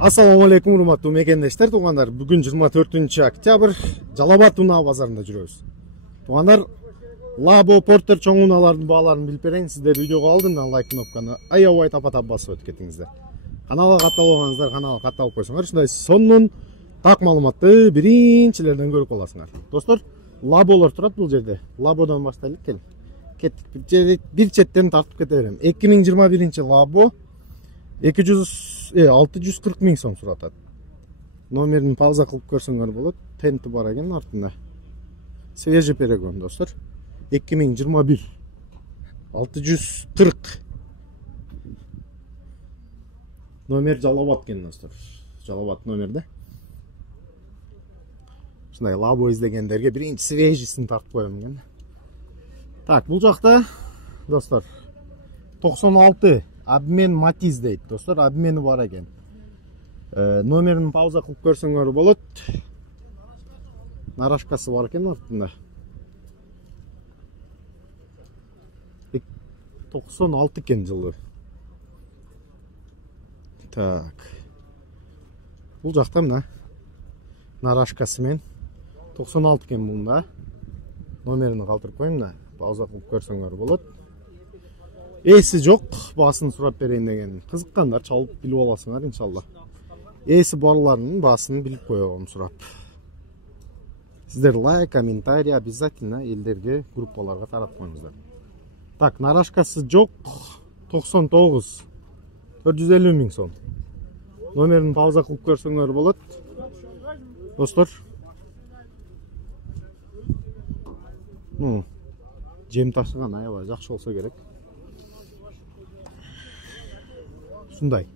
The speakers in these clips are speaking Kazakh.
Assalamu алейкум, урматтуу мекендештер, туугандар. Бүгүн 24 октябрь Жалал Абад унаа базарында жүрөбүз. Туугандар, Лабо Портер чоң унаалардын бааларын билип берейин. Сиздер видеого алдындан лайк кнопканы аябай тапа-тап басып өтүп кетиңиздер. Каналга катталбагансыздар, каналга катталып койсоңор, ушундай сонун так маалыматты биринчилерден көрүп аласыңар. Достор, Лаболор турат бул жерде. Лабодан баштайлык, кел. Кеттик. Бир четтен тартып кете берем. 2021 Лабо 640 миң сом суратат. Номерин пауза кылып көрсөңөр болот. Тенти бар экен артында. Свежий перегон, достор. 2021 640 номер Жалал Абад экен, достор. Жалал Абад номерде. Ушундай Лабо издегендерге биринчи свежисин тартып коем экен. Так, бул жакта, достор, 96 обмен Матиз дейт, достор, обмени бар экен. Номерин пауза кылып көрсөңөр болот. Нарашкасы бар экен артында. 96 экен жылы. Так. Бул жакта мына нарашкасы менен 96 экен бунда. Номерин калтырып коеюн, мына пауза кылып көрсөңөр болот. Эси жок, баасын сурап берейин деген. Кызыккандар чалып билип аласыңар иншалла. Эси барларынын баасын билип коебум сурап. Сиздер лайк, комментарий обязательно элдерге, группаларга таратып коюңуздар. Так, нарашкасы жок, 99 450 миң сом. Номерин пауза кылып көрсөңөр болот. Достор, жем ташыган аябай жакшы болсо керек. Ушундай.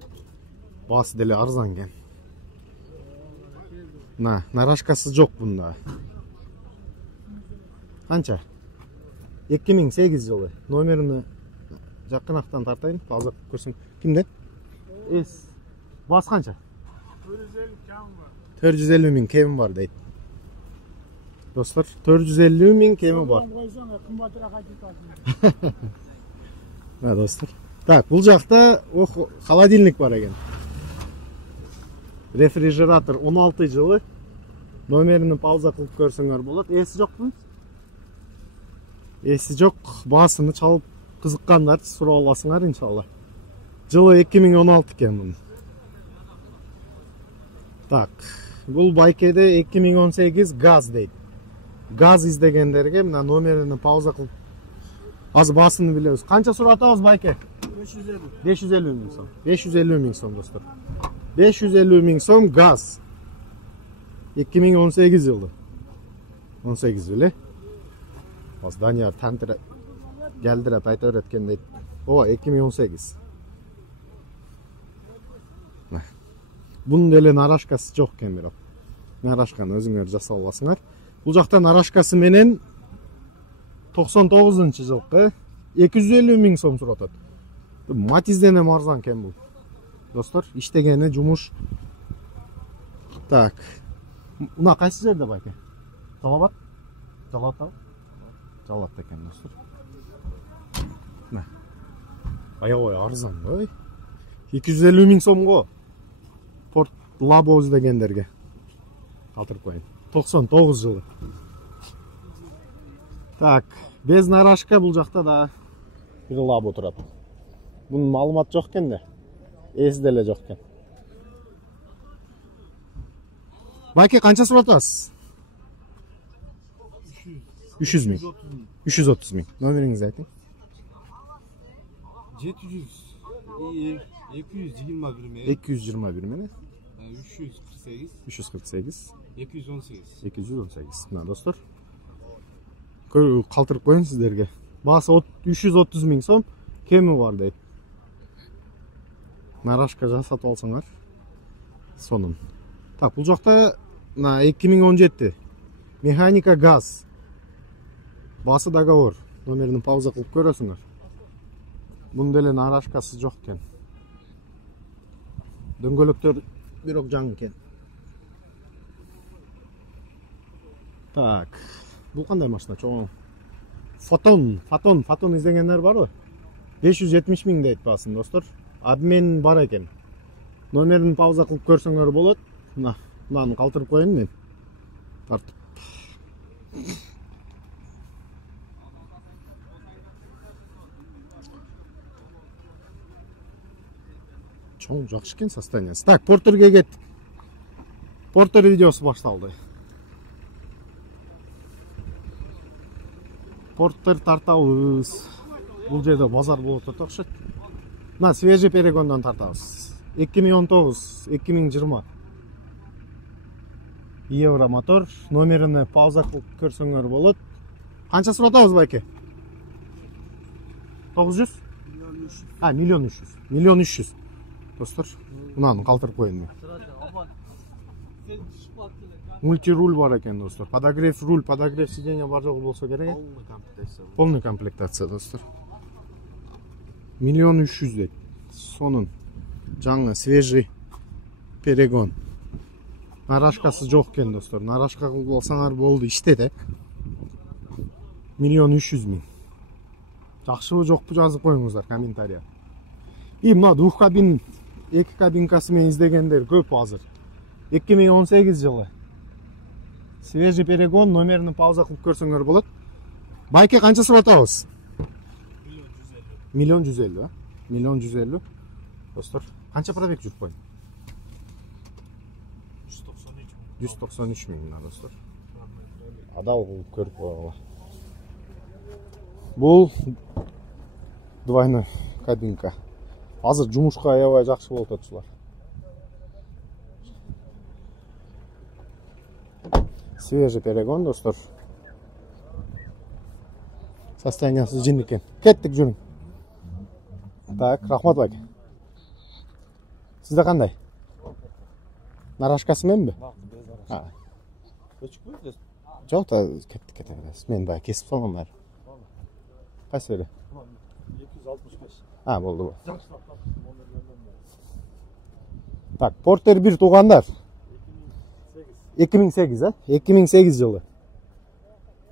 Баасы деле арзан экен. Нарашкасы жок бунда. Канча? 2008 жылы. Номерини жакынактан тартайын, пауза кылып көрсөң. Кимде? Эс. Баасы канча? 450 миң кеми бар дейт. Достор, 450 миң кеми бар. Достор. Так, бул жакта холодильник бар экен. Рефрижератор 16 жылы. Номерини пауза кылып көрсөңөр болот. Эси жокпу? Эси жок. Баасыны чалып кызыккандар сурап аласыңар иншалла. Жылы 2016 экен бул. Так, бул байкеде 2018 газ дейт. Газ издегендерге мына номерини пауза кылып азыр баасын билебиз. Канча суратабыз байке? 550 миң сом. 550 миң сом, достор. 550 миң сом газ. 2018 жылы. 18 беле? Аз Данияр тантыра келдирет айта берет экен дейт. 2018. Бунун деле нарашкасы жок экен бирок. Нарашканы өзүңөр жасап аласыңар. Бул жакта нарашкасы менен 99 жылкы 250 миң сом суратат. Матизден эми арзан экен бул. Достор, иштегени жумуш. Так. Мына кайсы жерде байке? Жалал Абад? Жалал Абад экен, достор. Мына. Аябай арзан го. 250 миң сомго. Порт Лабо издегендерге калтырып коеюн. 99 жылы. Так, без нарашка бул жакта да бир Лабо турат. Бунун маалымат жок экен да. Эси деле жок экен. Байке канча суратасыз? 300 миң. 330 миң. Номериңизди айтың. 221 менен 348 218. Мына достор. Калтырып коеюн сиздерге. Баасы 330 миң сом, кеми бар дейт. Нарашка жасатып алсаңар. Сонун. Так, бул жакта 2017 механика газ. Баасы договор. Номерини пауза кылып көрөсүңөр. Бунун деле нарашкасы жок экен. Дөңгөлөктөр бирок жаңы экен. Так. Бул кандай машина чоң? Фотон издегендер барбы? 570 миң дейт баасын, достор. Обмен бар экен. Номерин пауза кылып көрсөңөр болот. Мынаны калтырып коеюн мен. Тартып. Чоң жакшы экен состояниясы. Так, портерге кеттик. Портер видеосу башталды. Портер тартабыз. Бул жерде базар болот окшойт. Мына свежий перегондон тартабыз. 2019-2020 евро мотор. Номерини пауза кылып көрсөңөр болот. Канча суратабыз байке? 900? Миллион 300. Миллион 300. Достор, мынаны калтырып коеюн. Мультируль бар экен, достор. Подогрев руль, подогрев сиденья бар жогу болсо керек. Полный комплектация, достор. Миллион 300 дейт. Сонун жаңы свежий перегон. Нарашкасы жок экен, достор. Нарашка кылып алсаңар болду, иштет, Миллион 300 миң. Жакшыбы жокпу жазып коюңуздар комментария. И мына двух кабин, эки кабинкасы менен издегендер көп азыр. 2018 жылы. Свежий перегон, номерини пауза кылып көрсөңөр болот. Байке канча суратабыз? Миллион 150, Миллион 150. Достор, канча пробег жүрүп койду? 193 миң, достор. Адал көрүп койгула. Бул двойной кабинка. Азыр жумушка аябай жакшы болуп атышулар. Свежий перегон, достор. Состояниясы жин экен. Кеттик, жүрүң. Так, рахмат байке. Сизде кандай? Нарашкасы менби? Жок, кеттик, кете бересиз. Мен баягы кесип салгам баары. Кайсы бери? 265. Болду. Так, Портер 1 туугандар. 2008, 2008 жылы.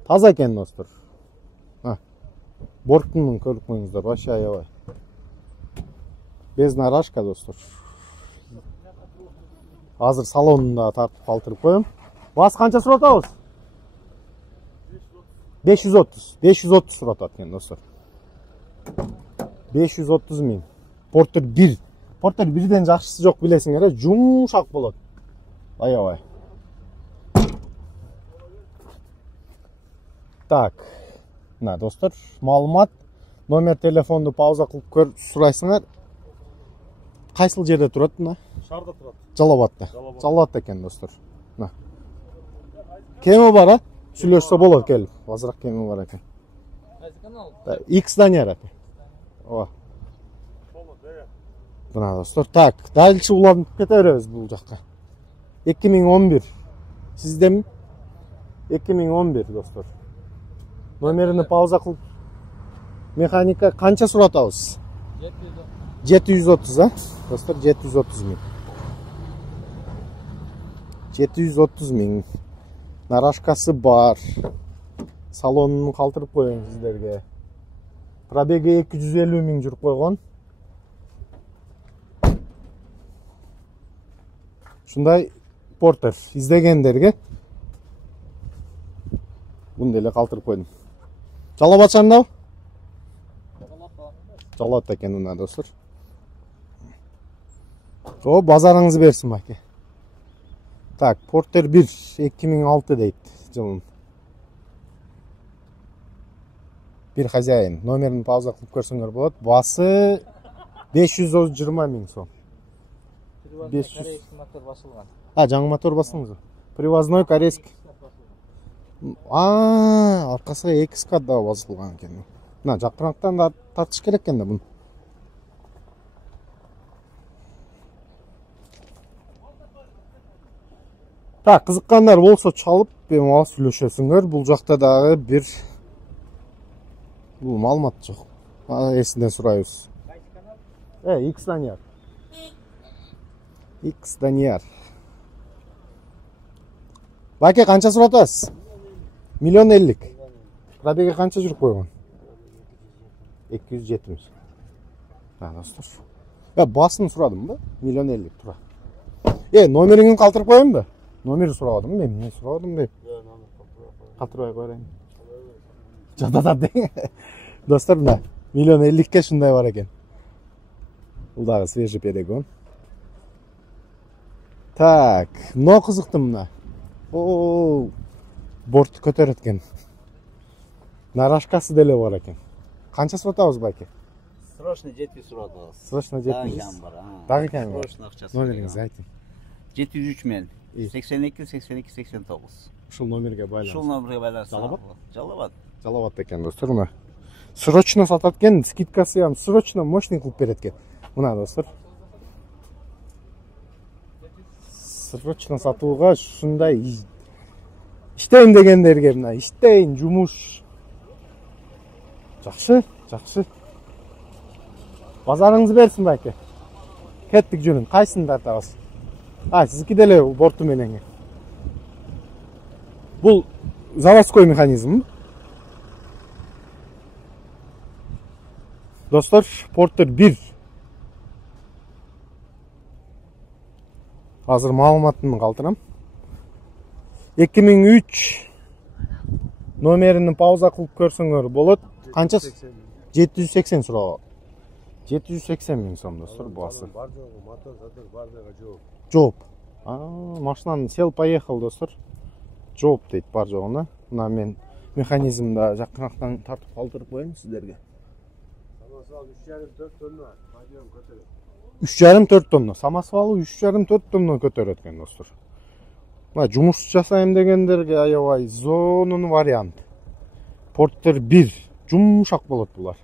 Таза экен, достор. Борктун көрүп коюңуздар, вообще аябай. Без нарашка, достор. Азыр салонунда тартып калтырып коем. Бас канча суратабыз? 530 суратат экен, достор. 530 миң. Портер 1. Портер 1ден жакшысы жок, билесиңер, жумшак болот. Аябай. Так. Мына, достор, маалымат, номер телефонду пауза кылып сурайсыңар. Кайсыл жерде турат мына? Шаарда турат. Жалал-Абадта. Жалал-Абадта экен, достор. Мына. Кеми бар, сүйлөшсө болот, келип. Азыраак кеми бар экен. Кайсы канал? X Данияр экен. Ооба. Мына, достор, так, дальше уланып кете беребиз бул жакка. 2011. Сиздеми? 2011, достор. Номерини пауза кылып. Механика канча суратабыз? 730, достор, 730 миң. 730 миң. Нарашкасы бар. Салонун калтырып коеюн сиздерге. Пробеги 250 миң жүрүп койгон. Ушундай Портер издегендерге буну деле калтырып койдум. Жалал-Абад шаарындабы? Жалал-Абадта экен, мына, достор. О, базарыңыз берсин, байке. Так, Портер 1 2006 дейт жылын. Bir хозяин. Номерин пауза кылып көрсөңөр болот. Басы 520 миң сом. 500 мотор басылган. Жаңы мотор басыңыз. Привозной корейский. Аркасыга 2 скатта басылган экен. Мына жакырактан да тартыш керек экен да буну. Так, кызыккандар болсо чалып, мага сүйлөшөсүңөр. Бул жакта дагы бир бул маалымат жок. Эсинден сурайбыз. X Данияр. X Данияр. Байке канча суратасыз? Миллион 50. Пробеги канча жүрүп койгон? 270. Достор. Басын сұрадым ба? 1.50 тұра. Номеріңін қалтырып қойын ба? Номері сұрадым ба? Мен сұрадым ба? Қалтырып қойын. Жататады дең. Достар, мына 1.50-ке шындай бар екен. Бұл дағы свежий перегон. Так, но қызықты мына. Бортты көтереткен. Нарашкасы деле бар екен. Қанша сұратабыз байке? Срочно 700 сұрадыңыз. Срочно 700. Дағы кәм бар. Номеріңізді айтын. 703 мен 82 82 89. Ушул номерге байланысты. Ушул номерге байланысты. Жалабат. Жалабат екен достар, мына. Срочно сататкен, скидкасы ям срочно мощный кылып берет экен. Мына достар. Срочно сатууга ушундай иштейм дегендерге мына иштейин, жумуш. Жакшы. Базарыңыз берсин байке. Кеттик жөнүн, кайсын тартабыз? Сиздики деле борту менен. Бул заводской механизм. Достар, Портер 1. Азыр маалыматын калтырам. 2003 номеринин пауза кылып көрсөңөр болот. Канча? 780 суроо. 780 миң сом достар басы. Жооп. Машинаны сел поехал достар. Жооп дейт бар жогуна. Мына мен механизмда жакынактан тартып калтырып коеюн сиздерге. 3,5-4 тонна. Самосвалы 3,5-4 тонна көтөрөт экен достор. Мына жумуш жасайм дегендерге аябай зонун вариант. Портер 1 жумшак болот булар.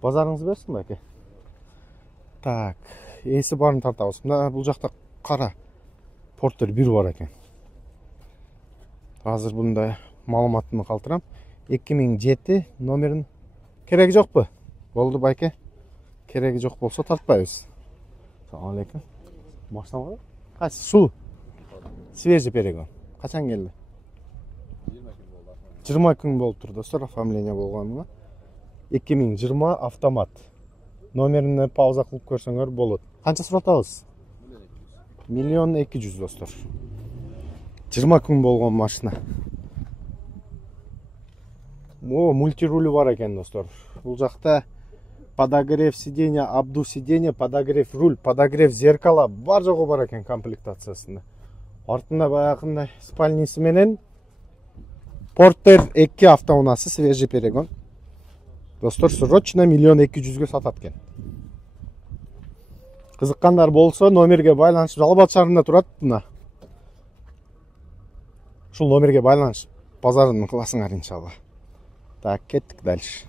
Базарыңыз берсин байке. Так, эси барын тартабыз. Мына бул жакта кара Портер 1 бар экен. Азыр бундай маалыматын калтырам. 2007 номерин кереги жокпу? Болду байке. Кереги жок болсо тартпайбыз. Assalamu alaikum. Машина бар? Кайсы суу? Свежий перегон. Качан келди? 20 күн болуп тур достор, оформление болгонуна. 2020 автомат. Номерине пауза кылып көрсөңөр болот. Канча суратабыз? 1.200.000 достор. 20 күн болгон машина. Мультируль бар экен достор. Бул жакта подогрев сиденья, обдув сиденья, подогрев руль, подогрев зеркала бар жогу бар экен комплектациясында. Артында баягындай спальниси менен Портер 2 автоунасы свежий перегон. Достор, срочно 1.200.000 сатат экен. Кызыккандар болсо номерге байланышып, Жалал шаарында турат мына. Ушул номерге байланышып базарын кыласыңар иншалла. Так, кеттик дальше.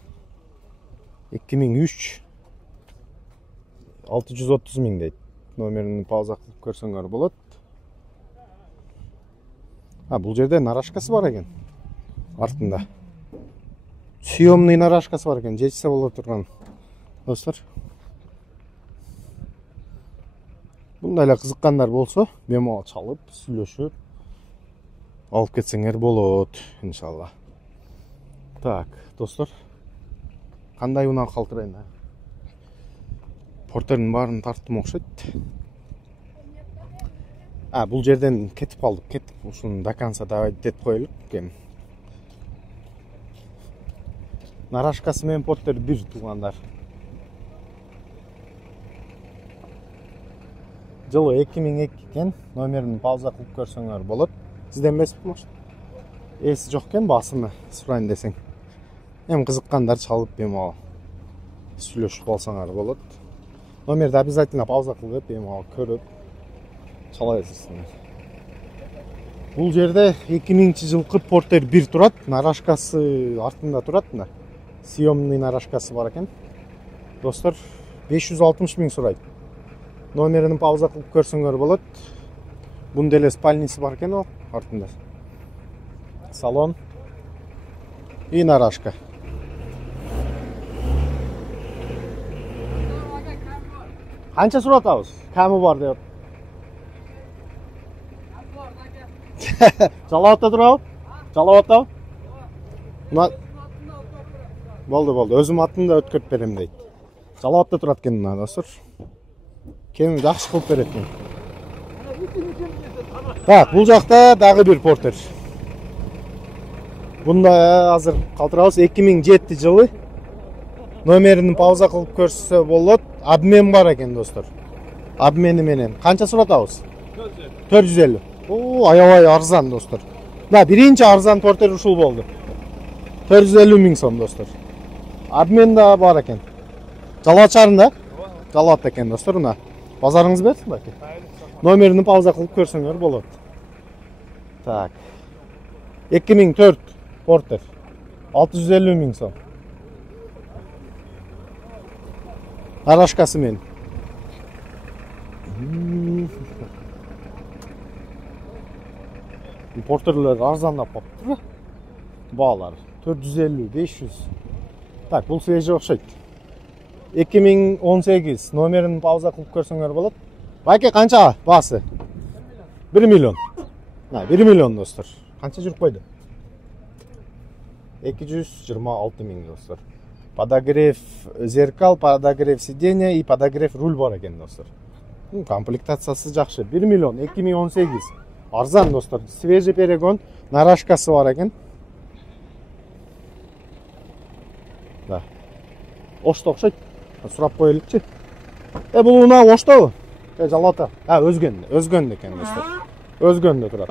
2003 630 миң дейт. Номерин пауза кылып көрсөңөр болот. Бул жерде нарашкасы бар экен. Артында. Съемный нарашкасы бар экен, жечсе боло турган. Достор. Мындай эле кызыккандар болсо, бемал чалып, сүйлөшүп алып кетсеңер болот, иншалла. Так, достор. Кандай унаа калтырайын? Портердин баарын тарттым окшойт. Бул жерден кетип калдык, кеттик. Ушуну до конца деп коелук экен. Нарашкасы менен Портер 1 туугандар. Жылы 2002 экен. Номерин пауза кылып көрсөңөр болот. Сизден эмеспи машина? Эси жок экен, басымы сурайын десең. Кызыккандар чалып бемал сүйлөшүп алсаңар болот. Номерди обязательно пауза кылып бемал көрүп чала берсиңер. Бул жерде 2000-жылкы Портер 1 турат, нарашкасы артында турат мына. Съемный нарашкасы бар экен. Достор, 560 миң сурайт. Номерин пауза кылып көрсөңөр болот. Бун деле спальниси бар экен ал артында. Салон и нарашка. Канча суратабыз? Ками бар деп. Жалаватта турабы? Жалаватта? Болду. Өзүм атымда өткөрүп берем дейт. Жалаватта турат экен мына достор. Кем жакшы кылып берет экен. Так, бул жакта дагы бир портер. Бунда азыр калтырабыз 2007 жылы. Номерин пауза кылып көрсө болот. Обмен бар экен, достор. Обмени менен. Канча суратабыз? 450. О, аябай арзан, достор. Да, биринчи арзан портер ушул болду. 450 миң сом, достор. Обмен да бар экен. Жалат шаарында? Жалат экен, достор, мына. Базарыңыз берсин баки. Номерин пауза кылып көрсөңөр болот. Так. 2004 портер. 650 миң сом. Нарашкасы менен. Портерлер арзандап калыптыр. Баалар 450, 500. Так, бул свежий окшойт. 2018 номерин пауза кылып көрсөңөр болот. Байке канча баасы? 1 миллион. 1 миллион, достор. Канча жүрүп койду? 226 миң, достор. Подогрев зеркал, подогрев сиденья и подогрев руль бар экен, достор. Комплектациясы жакшы. 1 миллион 2018. Арзан, достор. Свежий перегон, нарашкасы бар экен. Да. Ошто окшойт. Сурап коелукчу. Бул уна оштобу? Жалата. Өзгөн экен, достор. Өзгөндө турат.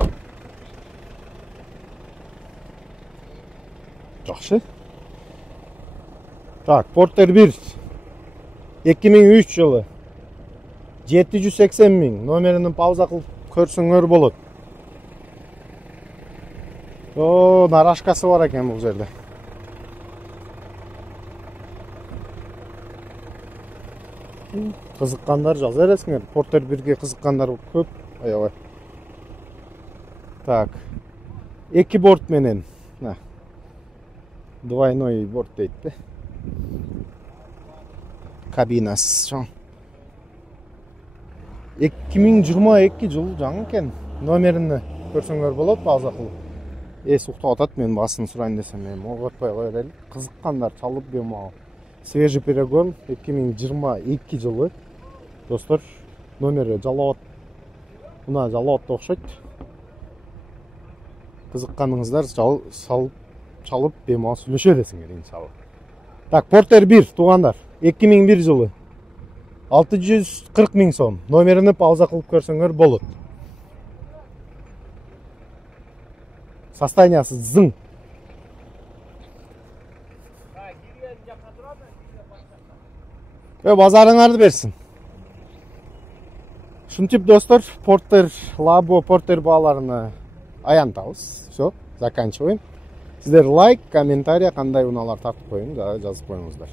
Жакшы. Так, портер 1. 2003 жылы. 780 миң. Номеринин пауза кылып көрсөңөр болот. О, нарашкасы бар экен бул жерде. Кызыккандар жаза бересиңер. Портер 1ге кызыккандар көп. Аябай. Так. 2 борт менен. Двойной борт дейт. Кабинасы чоң. 2022 жыл жаңы экен. Номерини көрсөңөр болот, пауза кылып. Уктап атат, мен басын сурайын десем, мен оготпой коелу. Кызыккандар чалып бемал. Свежий перегон 2022 жылы. Достор, номери Жалауат. Мына Жалауатта окшойт. Кызыкканыңыздар чалып бемал сүйлөшө десиңер, иншалла. Так, портер 1, туугандар. 2001 жылы. 640 миң сом. Номерини пауза кылып көрсөңөр болот. Состояниясы зың. Базарыңарды берсин. Ушинтип, достор, портер, лабо, портер бааларыны аянтабыз. Всё, заканчиваем. Сиздер лайк, комментарий, кандай унаалар тартып коюң, жазып коюңуздар.